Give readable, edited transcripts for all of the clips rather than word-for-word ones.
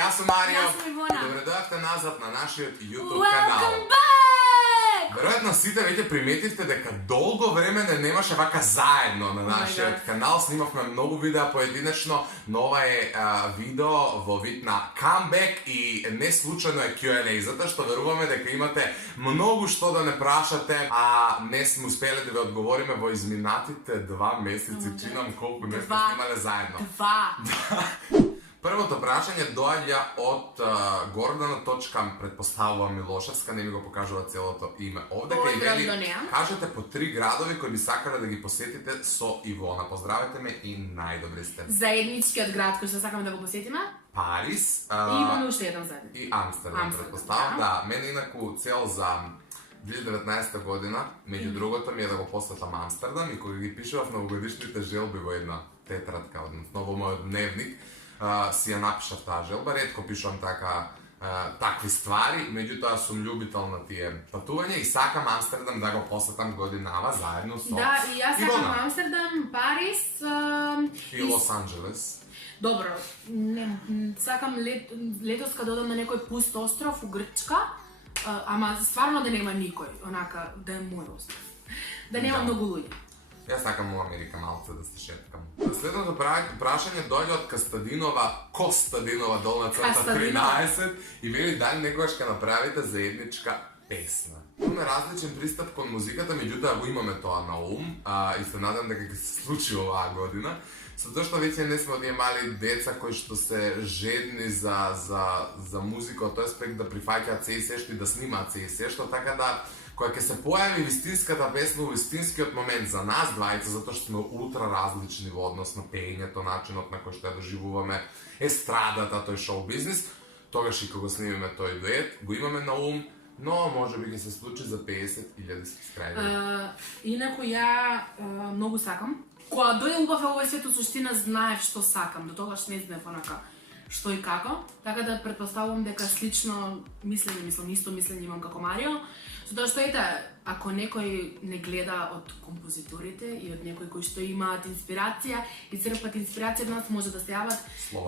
Jaz sam Mario. Jaz sam Ivona. Dobrodošli nazad na našem YouTube Welcome kanalu. back! Verjetno site već primetite da kad dolgo vremena nemaš ovaka zajedno na našem kanal, snimavme mnogo videa pojedinačno, nova je video vid na comeback i ne slučajno je Q&A, zato što verujeme da imate mnogo što da ne prašate, a ne smo uspjeli da vi odgovorime, vo izminatite 2 mjeseca, činam koliko ne smo snimali zajedno. 2. Prvото prašanje dođa od Gordana Točka, pretpostavljava Miloševska, ne mi ga pokažava cijelото ime ovdje. Kažete po 3 gradovi koji bi sakali da gi posjetite so Ivona. Pozdravite me i najdobri ste. Zajednički od grad koji što sakamo da ga posjetimo? Paris. I imamo još jedan zajednički. I Amsterdam, pretpostavljam. Da, meni inaku cijel za 2019. godina, među drugotom je da go posvetam Amsterdam i koji gi piševa v novogodišnjite želbi vo jedna tetratka, odnosno ovo moj dnevnik, si ja napišav ta želba, redko pišem takvi stvari, međutim sam ljubitelj na tije patuvanje i sakam Amsterdam da ga posjetam godinama zajedno s Da, i ja sakam Amsterdam, Paris i Los Angeles. Dobro, sakam letos kad odam na nekoj pust ostrov u Grčka, ama stvarno da nema nikoj, onaka, da je moj ostrov. Da nema mnogo ljudi. Ja sakam u Amerika malce da se šetkam. Следното prašanje dođe od Kostadinova dolna crta 13 i veli da li nekoga ška napravite zajednička pesma. Imаме различен пристап кон музиката, меѓутоа го имаме тоа на ум и се надам дека ќе се случи оваа година. Затоа што веќе не сме оние мали деца кои што се жедни за музика, од тој аспект да прифаќаат се и се што и да снимаат се и се што, така да која ќе се појави вистинската песна во вистинскиот момент за нас двајца, затоа што сме ултра различни во однос на пеењето, начинот на кој што ја доживуваме естрадата, тој шоу бизнис, тогаш и кога снимаме тој дует, го имаме на ум, но може би ќе се случи за 50.000 сабскрајбери. Инаку ја многу сакам. Кога дојде убав овој свет, од суштина знаев што сакам, до тогаш не знаев онака што и како, така да претпоставувам дека слично мислење, исто мислење имам како Марио, затоа што ете, ако некој не гледа од композиторите и од некои кои што имаат инспирација и црпат инспирација од нас, може да се јават,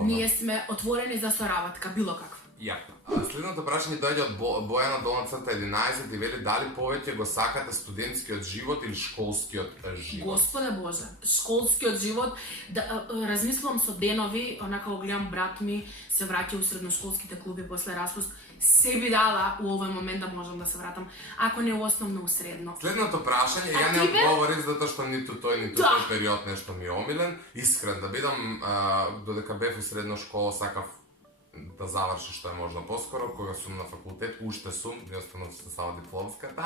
ние сме отворени за соработка, било каква. Јако. Следното прашање дојде од Бојана долна црта 11 и вели дали повеќе го сакате студентскиот живот или школскиот живот? Господе Боже, школскиот живот, размислувам со денови, онака го гледам брат ми се враќа у средношколските клуби после распуст, се би дала у овој момент да можам да се вратам, ако не у основно у средно. Следното прашање, ја не одговорив затоа што ниту тој период нешто ми е омилен. Искрен да бидам, додека бев у средна школа, сакав да заврши што е можно поскоро, кога сум на факултет, уште сум, не останав се сама дипломската,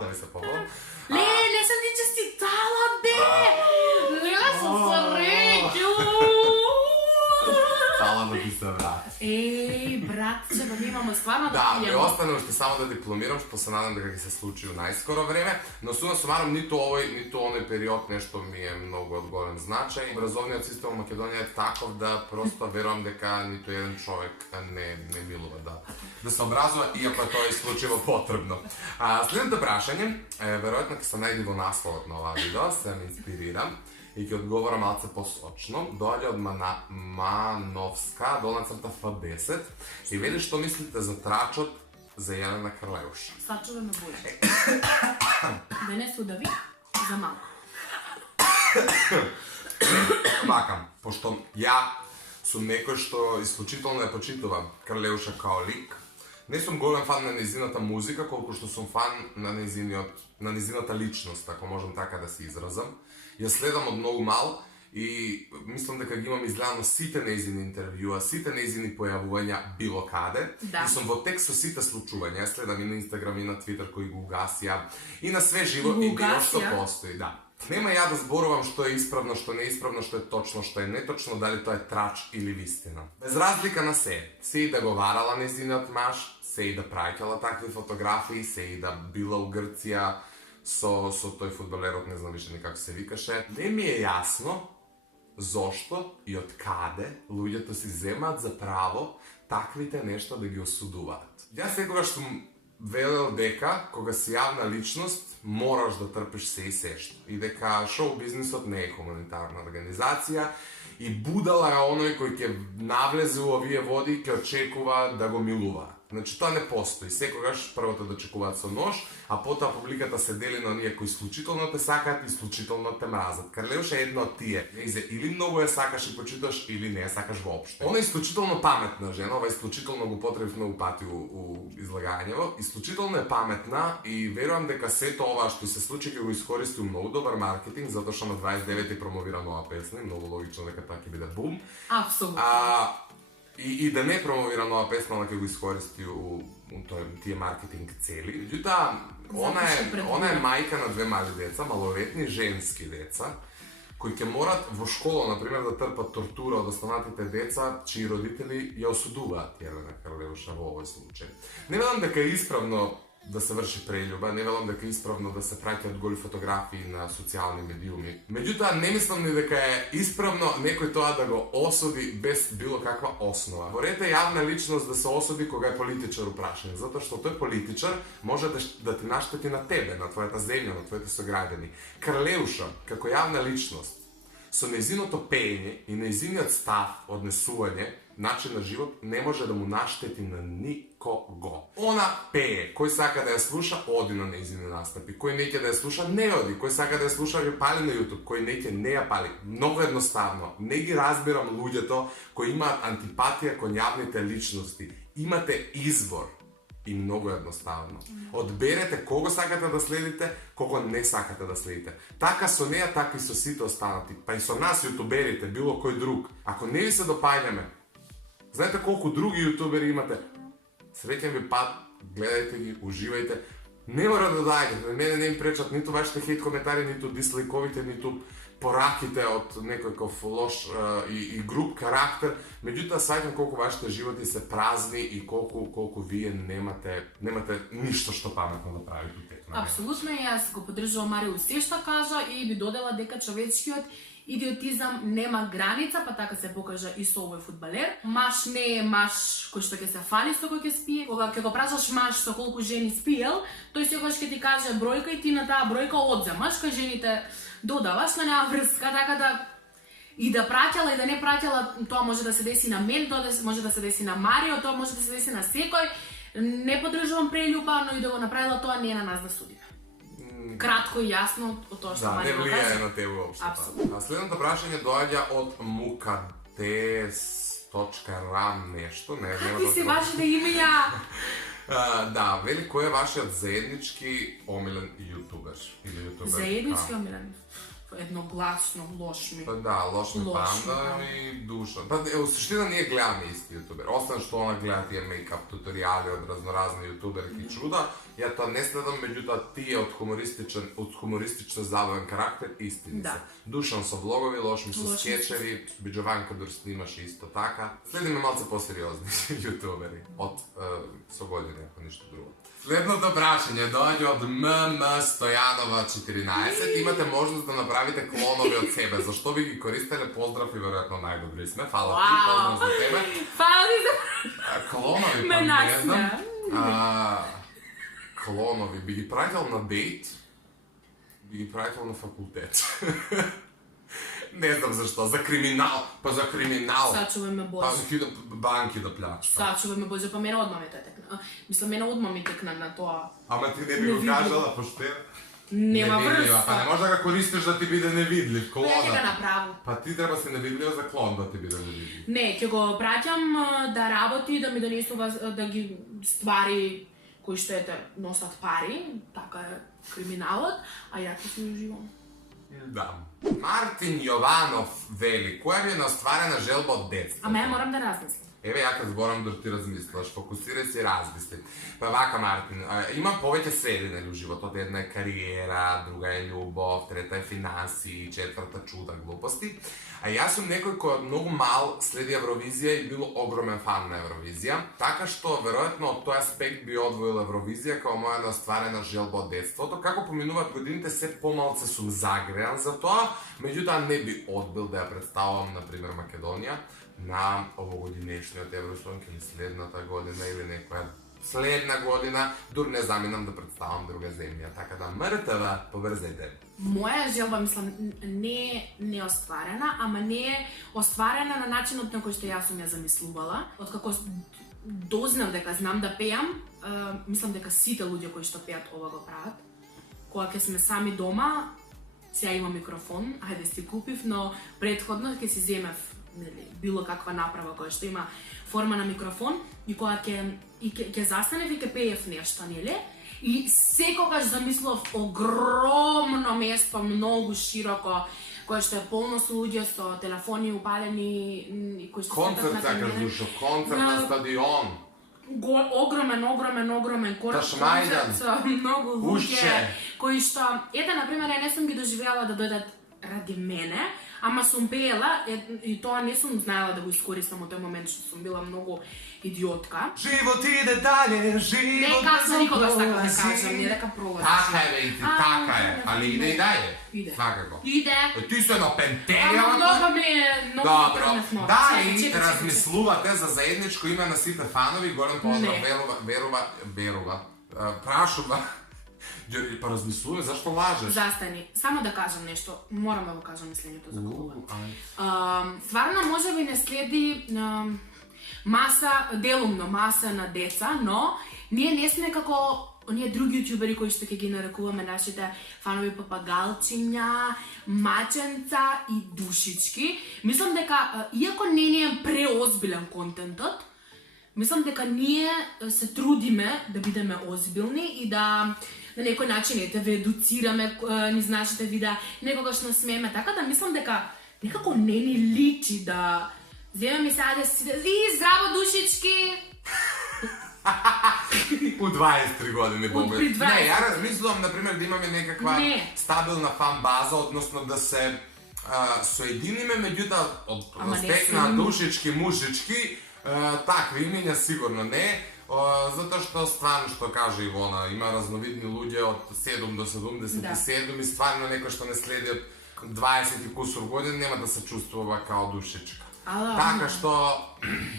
да ви се побавам. Не сам ти честитала, бе! Не сам среќу! Стала да ти се врати. Еј, братче, ба немамо стварно да пијемо. Да, ми пијемо. остане уште само да дипломирам, што се надам дека ќе се случи у најскоро време, но сумма сумаром ниту овој, ниту оној период нешто ми е многу од голем значај. Образовниот систем во Македонија е таков да просто верувам дека ниту еден човек не милува да се образува, иако тоа е случајно потребно. Следното прашање, веројатно ќе се најде во насловот на оваа видео, се ме инспирирам и ќе одговора малце посочно. Доаѓа од Мановска, долна црта F10 и вели што мислите за трачот за Јелена Крлеуша. Сачуваме Боже. Да не се удави за малко. Макам, пошто ја сум некој што исклучително ја почитувам Крлеуша као лик. Не сум голем фан на незината музика, колку што сум фан на незината личност, ако можам така да се изразам. Ја следам од многу мал и мислам дека ги имам изгледано сите нејзини интервјуа, сите нејзини појавувања било каде. И сум во текст со сите случувања. Ја следам и на Инстаграм и на Твитер кои го угасија и на све живо и било што постои, да. Нема ја да зборувам што е исправно, што не е исправно, што е точно, што е неточно, дали тоа е трач или вистина. Без разлика на се и да го варала нејзиниот маж, се и да праќала такви фотографии, се и да била у Грција со тој фудбалерот, не знам више никако се викаше. Не ми е јасно зошто и од каде луѓето си земаат за право таквите нешто да ги осудуваат. Јас секогаш сум велел дека кога си јавна личност мораш да трпиш се и сешто и дека шоу бизнисот не е хуманитарна организација И будала е оној кој ќе навлезе у овие води и ќе очекува да го милува. Значи, тоа не постои. Секогаш првото да чекуваат со нож, а потоа публиката се дели на оние кои исклучително те сакаат и исклучително те мразат. Карлеуша е едно од тие. Или многу ја сакаш и почиташ, или не ја сакаш воопшто. Она е исклучително паметна жена, ова исклучително го потребив многу пати у излагањево. Исклучително е паметна и верувам дека сето ова што се случи ќе го искористи у многу добар маркетинг, затоа што на 29 промовира нова песна и многу логично дека тоа ќе биде бум. Апсолутно. И да не промовира нова песна, она ќе го искористи у тие маркетинг цели. Меѓутоа, она е мајка на две мали деца, малолетни женски деца, кои ќе морат во школа, например, да трпат тортура од останатите деца, чии родители ја осудуваат Јелена Карлеуша во овој случај. Не велам дека е исправно да се врши прељуба, не велам дека е исправно да се праќаат голи фотографии на социјални медиуми. Меѓутоа, не мислам ни дека е исправно некој тоа да го осуди без било каква основа. Ворете јавна личност да се осуди кога е политичар упрашен, затоа што тој политичар може да ти наштети на тебе, на твојата земја, на твоите сограѓани. Карлеуша, како јавна личност, со нејзиното пеење и нејзиниот став, однесување, начин на живот не може да му наштети на никого. Она пее, кој сака да ја слуша, оди на нејзини настапи, кој не ќе да ја слуша, не оди, кој сака да ја слуша, ја пали на YouTube, кој не ќе не ја пали. Многу едноставно. Не ги разбирам луѓето кои имаат антипатија кон јавните личности. Имате избор. И многу едноставно. Одберете кого сакате да следите, кого не сакате да следите. Така со неја, така и со сите останати. Па и со нас, јутуберите, било кој друг. Ако не ви се допаѓаме, знаете колку други јутубери имате? Среќен ви пат, гледајте ги, уживајте. Не мора да доаѓате, мене не им пречат ниту вашите хейт коментари, ниту дислайковите, ниту пораките од некој лош и груб карактер. Меѓутоа, сваќам колку вашите животи се празни и колку вие немате ништо што паметно да правите у текна. Апсолутно, јас го поддржувам Марио се што кажа и би додела дека човечкиот идиотизам нема граница, па така се покажа и со овој фудбалер. Маш не е маш кој што ќе се фали со кој ќе спие. Кога ќе го прашаш маш со колку жени спиел, тој секогаш ќе ти каже бројка и ти на таа бројка одземаш, кај жените додаваш, на неа врска, така да и да праќала и да не праќала, тоа може да се деси на мен, тоа може да се деси на Марио, тоа може да се деси на секој. Не поддржувам прељуба, но и да го направила тоа не е на нас да судиме. Кратко и јасно од тоа што Марио кажа. Да, не влијае на тебе воопшто. Апсолутно. Следното прашање доаѓа од mukades.ram нешто, не знам. Ти си вашите имења. Да, вели кој е вашиот заеднички омилен јутубер или јутубер? Заеднички омилен? Едногласно, лош ми. Да, лош ми Панда и Душа. Па, у суштина ние гледаме исти јутубер. Освен што она гледа тие мейкап туторијали од разноразни јутуберки чуда, ја тоа не следам, меѓутоа тие од хумористично забавен карактер истини се. Душан со влогови, лош ми со скечеви, Биџованка дур снимаше исто така. Следиме малце посериозни јутубери од со години, ако ништо друго. Следното прашање доаѓа од ММ Стојанова 14. Имате можност да направите клонови од себе. Зашто ви ги користеле? Поздрав и веројатно најдобри сме. Фала ти, поздрав за тебе. Фала ти за... Клонови, па не знам. Клонови. Би ги пратил на дејт, би ги пратил на факултет. Не знам зашто, за криминал, па за криминал. Сачувај ме Боже. Па за банки да плача. Сачувај ме Боже, па мене одма ми тоа текна. Мислам, мене одма ми текна на тоа. Ама ти не би го кажала, поштено? Нема врска. Па не може да го користиш да ти биде невидлив, клона. Не ќе го направам. Па ти треба се невидлива за клон да ти биде невидлив. Не, ќе го праќам да работи, да ми донесува да ги ствари кои што носат пари, така е криминалот, а ја ќе си уживам. Да. Мартин Јованов вели, која ви е настварена желба од детство? Ама ја морам да размислам. Еве ја кад зборам да ти размислаш, фокусирај се и размисли. Па вака Мартин, има повеќе сфери нели у животот, една е кариера, друга е љубов, трета е финанси, четврта чуда, глупости. А јас сум некој кој од многу мал следи Евровизија и бил огромен фан на Евровизија, така што веројатно од тој аспект би одвоил Евровизија како моја настварена желба од детството. Како поминуваат годините, се помалце сум загреан за тоа, меѓутоа не би одбил да ја представувам, например, Македонија на овогодинешниот Евросонг или следната година или некоја следна година, дур не заминам да представам друга земја, така да МРТВ, побрзајте. Моја желба, мислам, не е неостварена, ама не е остварена на начинот на кој што јас сум ја замислувала. Откако дознав дека знам да пеам, мислам дека сите луѓе кои што пеат ова го прават. Кога ќе сме сами дома, сега има микрофон, ајде си купив, но претходно ќе си земев било каква направа која што има форма на микрофон и кога ќе застанев и ќе пеев нешто, нели? И секогаш замислов огромно место, многу широко, кое што е полно со луѓе со телефони упалени, кои што концерт сакаш душо, концерт на стадион. Огромен концерт со многу луѓе кои што, ете, например, ја не сум ги доживеала да дојдат ради мене, ама сум пеела и тоа не сум знаела да го искористам од тој момент што сум била многу идиотка. Живот иде дале, живот не кажам никогаш така да кажам, не дека пролази. Така е, бе, така е, али иде и дале. Иде. Свакако. Иде. Ти се на пентерија. Ама много ми е, много Добро. Дали размислувате за заедничко име на сите фанови, голем поздрав Верова, прашува. Ѓери, па размислуваме, зашто лажеш? Застани, само да кажам нешто, морам да го кажам мислењето за клубот. Стварно, може би не следи делумно маса на деца, но ние не сме како оние други јутјубери кои што ќе ги нарекуваме нашите фанови папагалчиња, маченца и душички. Мислам дека, иако не ни е преозбилен контентот, мислам дека ние се трудиме да бидеме озбилни и да на некој начин ве едуцираме низ нашите видеа, некогаш насмееме, така да мислам дека некако не ни личи да земеме сега да си и здраво душички. У 23 години, Бога. Не, ја размислувам, например, да имаме некаква стабилна фан база, односно да се соединиме, меѓутоа од аспект на душички, мушички, такви имења сигурно не, затоа што стварно што кажа Ивона, има разновидни луѓе од 7 до 77 и стварно некој што не следи од 20 и кусур години нема да се чувствува као душичка. Така што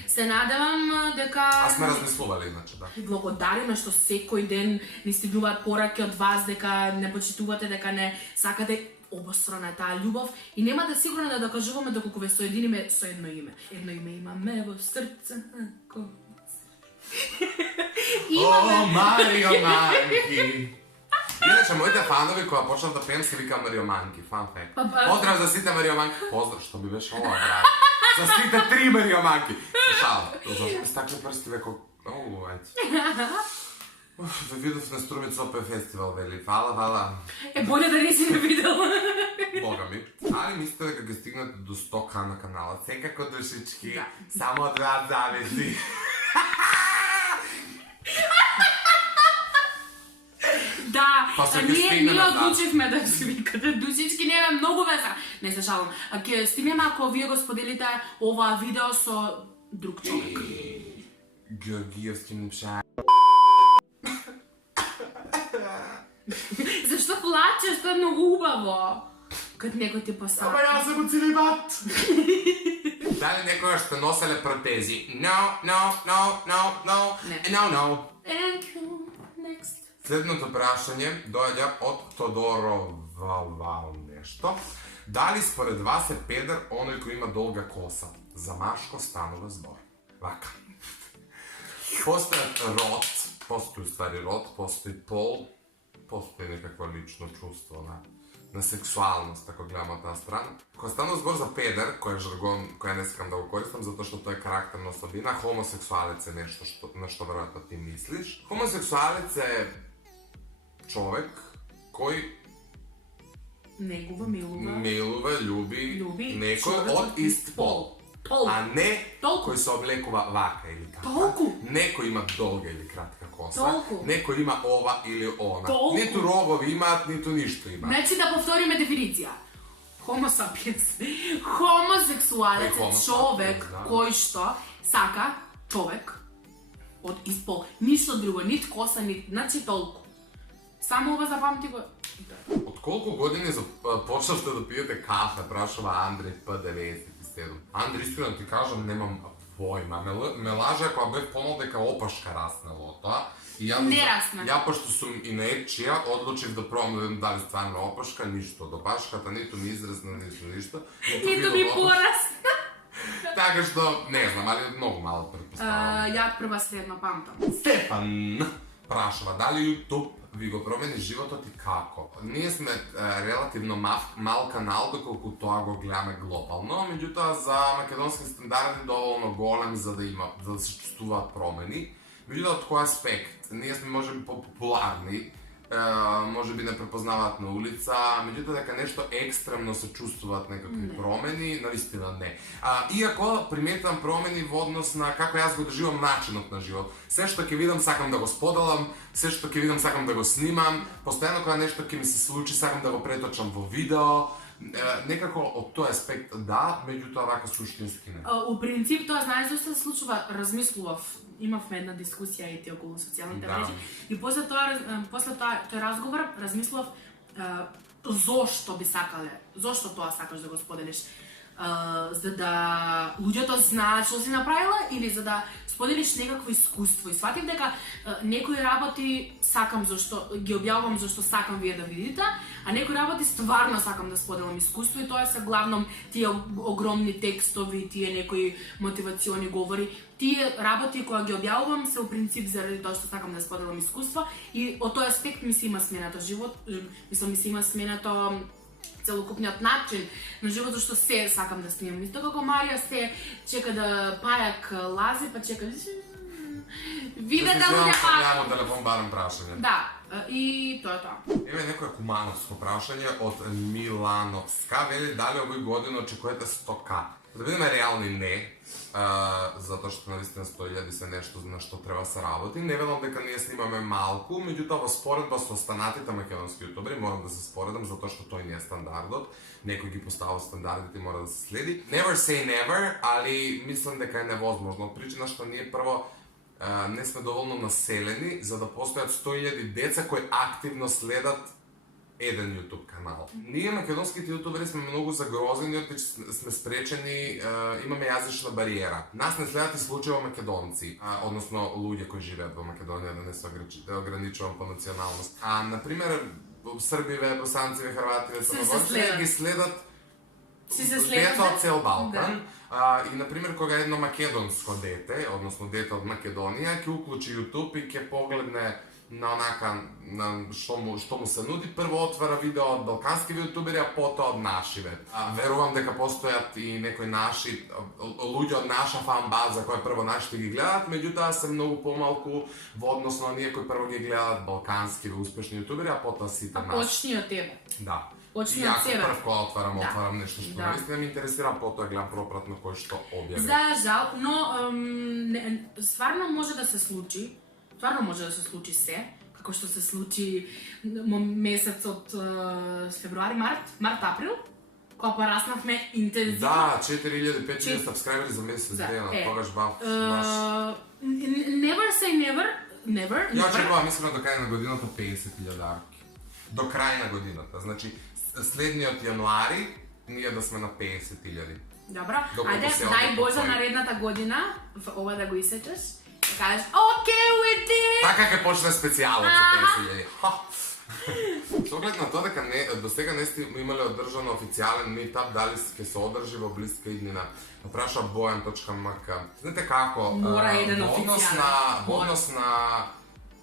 се надевам дека Аз сме размислували иначе, да. Благодариме што секој ден ни стигнуваат пораки од вас дека не почитувате, дека не сакате обострана е таа љубов и нема да сигурно да докажуваме доколку ве соединиме со едно име. Едно име имаме во срцето. О, Марио Манки! Иначе, моите фанови која почнав да пеем се вика Марио Манки, фан факт. Поздрав за сите Марио Манки. Поздрав, што би беше ова, брат. За сите 3 Марио Манки. Слушала, зашто ми стакли прсти веко... Оу, ајде. Да видов на Струмица ОП фестивал, вели. Фала. Е, боле да не си не видел. Бога ми. Али мислите дека ќе стигнете до 100к на каналот? Секако душички, само од вас зависи. Да, ние одлучивме да си викате душички, нема многу веса. Не се шалам. А ќе стигнеме ако вие го споделите ова видео со друг човек. Георгиевски мупша. Зашто плачеш? Тоа е многу убаво. Кад некој ти посака. Ама јас сум целибат. Дали некоја што носеле протези? No. Next. Следното прашање доаѓа од Тодоро нешто. Дали според вас е педер оној кој има долга коса? За машко станува збор. Вака. Постојат род, постои устари род, постои пол, постои некакво лично чувство на сексуалност, ако гледаме таа страна. Кога станува збор за педер, кој е жаргон, кој не сакам да го користам, затоа што тоа е карактерна особина, хомосексуалец е нешто на што веројатно ти мислиш. Хомосексуалец е човек кој милува, љуби некој од ист пол. А не кој се облекува вака или така. Некој има долга или кратка коса. Некој има ова или она. Ниту рогови имаат, ниту ништо имаат. Значи да повториме дефиниција. Homo sapiens. Хомосексуалец е човек кој што сака човек од ист пол. Ништо друго, нит коса, нит, значи толку. Само ова запамти го. Од колку години почнавте да пиете кафе, прашува Андреј П97. Андреј, искрено ти кажам, немам појма. Ме лаже ако бев помал дека опашка раснело тоа. И Не расна. Ја пошто сум инерчија, одлучив да пробам да видам дали стварно опашка, ништо. До пашката ниту ми израсна, ниту ништо. Ниту ми порасна. Така што, не знам, али многу мало предпоставам. Ја прва средно памтам. Стефан прашува, дали YouTube ви го промени животот и како? Ние сме релативно мал канал, доколку тоа го гледаме глобално, меѓутоа за македонски стандарди доволно голем за да се чувствуваат промени. Меѓутоа од кој аспект? Ние сме можеби популарни, можеби не препознаваат на улица, меѓутоа дека нешто екстремно се чувствуваат некакви промени, навистина не. Иако приметам промени во однос на како јас го доживам начинот на живот. Се што ќе видам сакам да го споделам, се што ќе видам сакам да го снимам, постојано кога нешто ќе ми се случи сакам да го преточам во видео. Некако од тој аспект да, меѓутоа вака суштински не. У принцип тоа знаеш зашто се случува, размислував, имавме една дискусија и околу социјалните мрежи и после тој разговор размислував зошто би сакале, зошто тоа сакаш да го споделиш, за да луѓето знаат што си направила или за да споделиш некакво искуство. И сватив дека некои работи сакам зашто ги објавувам зашто сакам вие да видите, а некои работи стварно сакам да споделам искуство и тоа се главном тие огромни текстови, тие некои мотивациони говори. Тие работи кои ги објавувам се у принцип заради тоа што сакам да споделам искуство и од тој аспект ми се има сменато живот, мислам ми се има сменато целокупниот начин на живот, што се сакам да снимам. Исто како Марија се чека да пајак лази, па чека виде да луѓе Нямам телефон барам прашање. Да, и тоа е тоа. Еме некој кумановско прашање од Милановска. Вели дали овој година очекувате 100K? Да бидеме реални не, затоа што навистина 100.000 се нешто на што треба се работи. Не велам дека ние снимаме малку, меѓутоа во споредба со останатите македонски јутубери морам да се споредам затоа што тој не е стандардот. Некој ги поставува стандардите и мора да се следи. Never say never, али мислам дека е невозможно. Од причина што ние прво не сме доволно населени за да постојат 100.000 деца кои активно следат еден YouTube канал. Ние македонските јутубери сме многу загрозени, сме спречени, имаме јазична бариера. Нас не следат исклучиво македонци, односно луѓе кои живеат во Македонија, да не се ограничувам по националност. Например, србиве, босанциве, хрвативе, црногорци ги следат деца од цел Балкан. И, например, кога едно македонско дете, односно дете од Македонија, ќе уклучи YouTube и ќе погледне на онака, што му се нуди, прво отвара видео од балкански јутубери, а потоа од нашиве. Верувам дека постојат и некои наши, луѓе од наша фан база кои прво нашите ги гледаат, меѓутоа се многу помалку во однос на оние кои прво ги гледаат балкански успешни јутубери, а потоа сите наши. Почни од тебе. Да. Почни И од ако себе. прв кога отварам нешто што наистина ме интересира, потоа гледам пропратно кој што објави. За жал, но стварно може да се случи. Стварно може да се случи се, како што се случи месецот февруари, март-април, кога пораснавме интензивно. Да, 4.000-5.000 сабскрайбери за месец дена, тогаш баш. Never say never. Ја очекувам искрено до крај на годината 50.000 арки. До крај на годината, значи следниот јануари ние да сме на 50.000. Добро, Доколку ајде, се дај оди Боже по наредната година, ова да го исечеш, и кажеш, okay, we did it! Така ќе почне специјалот за 50.000. Со оглед на тоа дека до сега не сте имале одржано официјален митап, дали ќе се одржи во блиска иднина? Праша Bojan.mk. Знаете како, Мора еден официјален. во однос на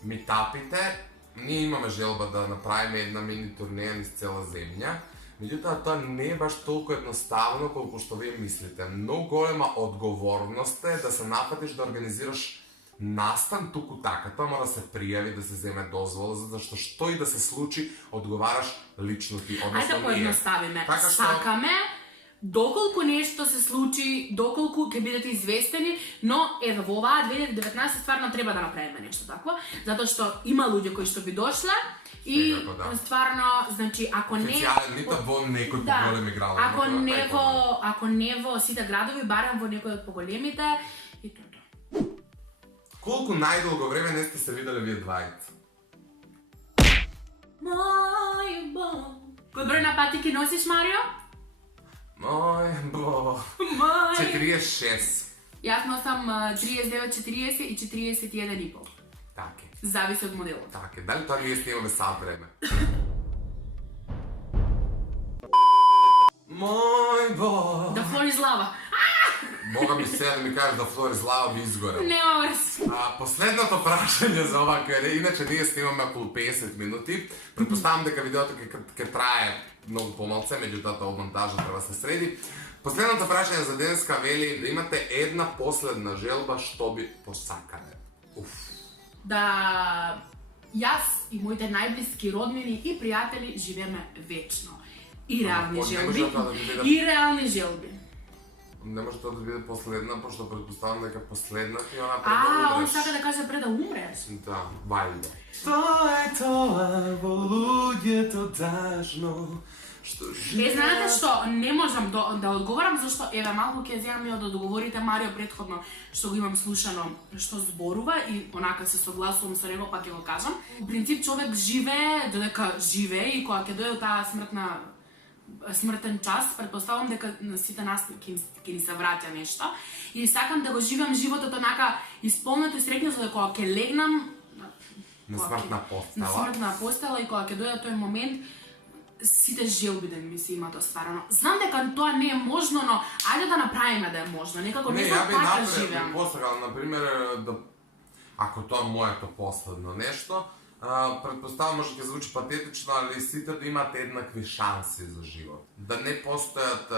митапите, ние имаме желба да направиме една мини турнеја низ цела земја. Меѓутоа, тоа не е баш толку едноставно колку што вие мислите. Многу голема одговорност е да се напатиш да организираш настан туку така. Тоа мора да се пријави, да се земе дозвола, зашто што и да се случи, одговараш лично ти, односно Ајде да поедноставиме. Така што... Сакаме, доколку нешто се случи, доколку ќе бидете известени, но ево во оваа 2019 стварно треба да направиме нешто такво, затоа што има луѓе кои што би дошле и стварно, значи, ако не... Официјален митап во некој поголеми градови. Ако не во сите градови, барем во некој од поголемите, и тоа. Колку најдолго време не сте се виделе вие двајца? Мој бог. Кој број на патики носиш, Марио? Мој бог. 46. Јас носам 39-40 и 41,5. Така е. Зависи од моделот. Така е. Дали тоа ние снимаме сат време? Мој Бог! The floor is lava. Бога ми сега да ми кажеш да флор злава би изгорел. Нема врз. Последното прашање за ова кај иначе ние снимаме околу 50 минути. Предпоставам дека видеото ќе трае многу помалце, меѓутоа од монтажа треба да се среди. Последното прашање за денеска вели да имате една последна желба што би посакале. Да јас и моите најблиски роднини и пријатели живееме вечно. И реални желби. И реални желби. Не може тоа да биде последна, пошто предпоставам дека последната и она пред да умреш. Он сака да каже пред да умреш? Да, вајде. Тоа е тоа во луѓето дажно, што живеат... Знаете што, не можам да одговорам, зашто, еве, малку ќе земам и од одговорите Марио претходно, што го имам слушано, што зборува и онака се согласувам со него, па ќе го кажам. У принцип, човек живее, додека живее и кога ќе дојде таа смртен час, предпоставам дека на сите нас ќе ни се враќа нешто и сакам да го живеам животот онака исполнето и среќно, за да кога ќе легнам на смртна постела и кога ќе дојде тој момент сите желби да ми се имат остварено. Знам дека тоа не е можно, но ајде да направиме да е можно. Некако не знам така живеам. Не, ја би посакал, например, да ако тоа моето последно нешто, предпоставам може ќе звучи патетично, али сите да имат еднакви шанси за живот. Да не постојат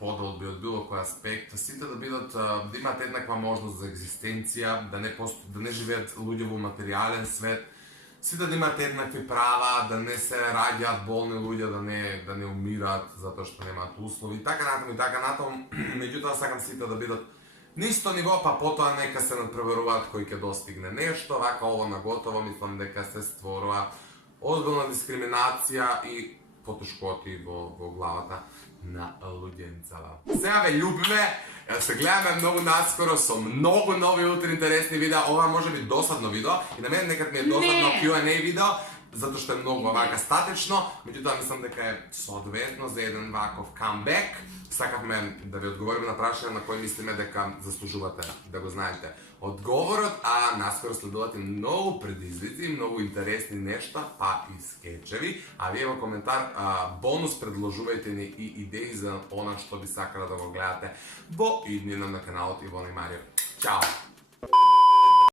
подолби од било кој аспект, сите да бидат да имат еднаква можност за екзистенција, да не живеат луѓе во материјален свет, сите да имат еднакви права, да не се раѓаат болни луѓе, да не умираат затоа што немаат услови, така натаму, меѓутоа сакам сите да бидат на исто ниво, па потоа нека се надпреваруваат кој ќе достигне нешто, вака ово наготово мислам дека се створува озбилна дискриминација и потешкоти во главата на луѓенцава. Сега ве љубиме, се гледаме многу наскоро со многу нови утре интересни видеа, ова може би досадно видео и на мене некад ми е досадно Q&A видео, затоа што е многу вака статично, меѓутоа мислам дека е соодветно за еден ваков камбек. Сакавме да ви одговориме на прашање на кои мислиме дека заслужувате да го знаете одговорот, а наскоро следувате многу предизвици, многу интересни нешта, па и скечеви, а вие во коментар бонус предложувајте ни и идеи за она што би сакале да го гледате во иднина на каналот Ивона и Марио. Чао!